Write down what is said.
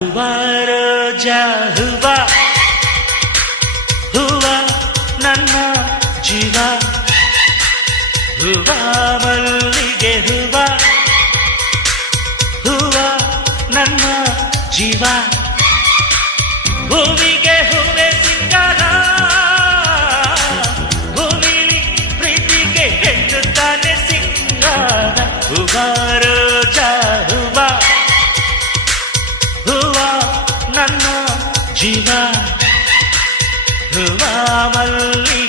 ಹೂವ ರೋಜಾ ಹೂವ ಹೂವ ನನ್ನ ಜೀವ ಹೂವ ಮಲ್ಲಿಗೆ ಹೂವ ಹೂವ ನನ್ನ ಜೀವ ಭೂಮಿಗೆ ಹೂವೆ ಸಿಂಗಾರ ಭೂಮಿಲಿ ಪ್ರೀತಿಗೆ ಹೆಣ್ಣುತ್ತಾನೆ ಸಿಂಗಾರ ಹೂವ ರೋಜಾ ಹೂವ ಹೂವ ನನ್ನ ಜೀವ ಹೂವ ಮಲ್ಲಿ